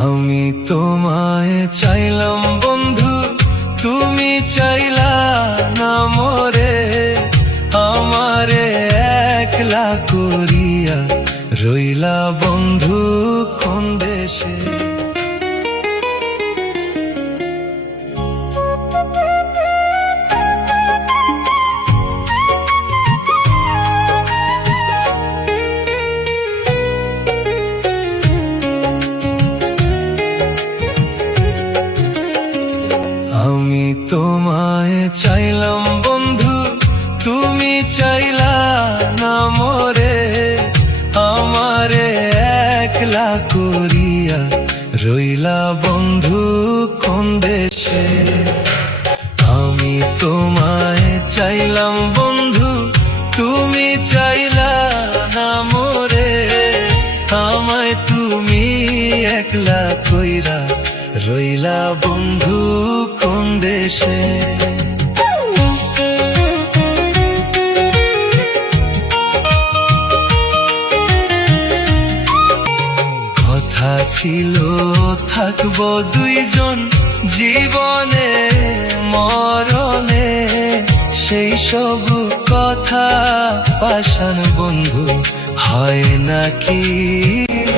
আমি তোমায় চাইলাম বন্ধু, তুমি চাইলা না মোরে। আমারে একলা করিয়া রইলা বন্ধু কোন দেশে। আমি তোমায় চাইলাম বন্ধু, তুমি চাইলা না মোরে। আমারে একলা করিয়া রইলা বন্ধু কোন দেশে। আমি তোমায় চাইলাম বন্ধু, তুমি চাইলা না মোরে। আমায় তুমি একলা কইরা রইলা বন্ধু কোন দেশে। কথা ছিল থাকবো দুইজন জীবনে মরণে, সেই সব কথা পাষাণ বন্ধু হয় নাকি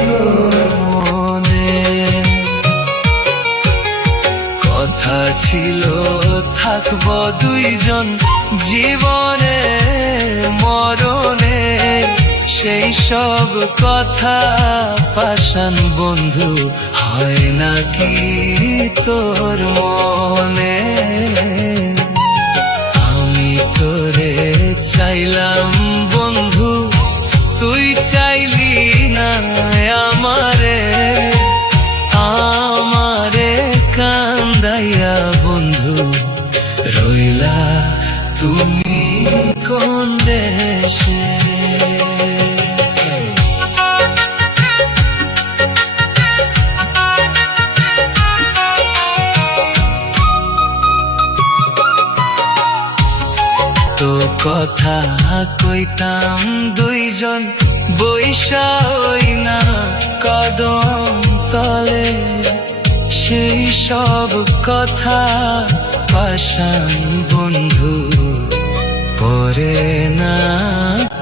তোর মনে। কথা ছিল থাকবো দুইজন জীবনে মরণে, সেই সব কথা পাষাণ বন্ধু হয় নাকি তোর মনে। আমি তোরে চাইলাম বন্ধু, তুই চাইলি না আমারে। আমারে কান্দাইয়া বন্ধু রইলা তুমি কোন দেশে। তো কথা কইতাম দুইজন বৈশা হই না কদম তলে, সেই সব কথা পাষাণ বন্ধু পরে না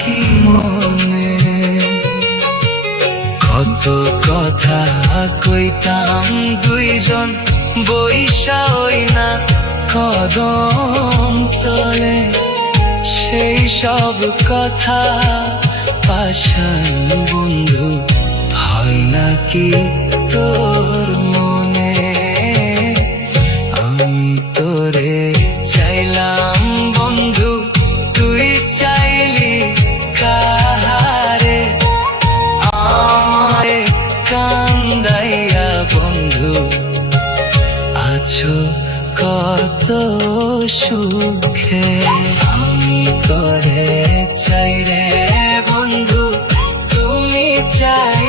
কি মনে। কত কথা কইতাম দুইজন বৈশা হই না কদম তলে, সেই সব কথা পাষাণ বন্ধু হয় নাকি তোর মনে। আমি তোরে চাইলাম বন্ধু, তুই চাইলি কাহারে। আমারে কান্দাইয়া বন্ধু আছো কত সুখে। আমি তোরে চাই রে বন্ধু, তুমি চাই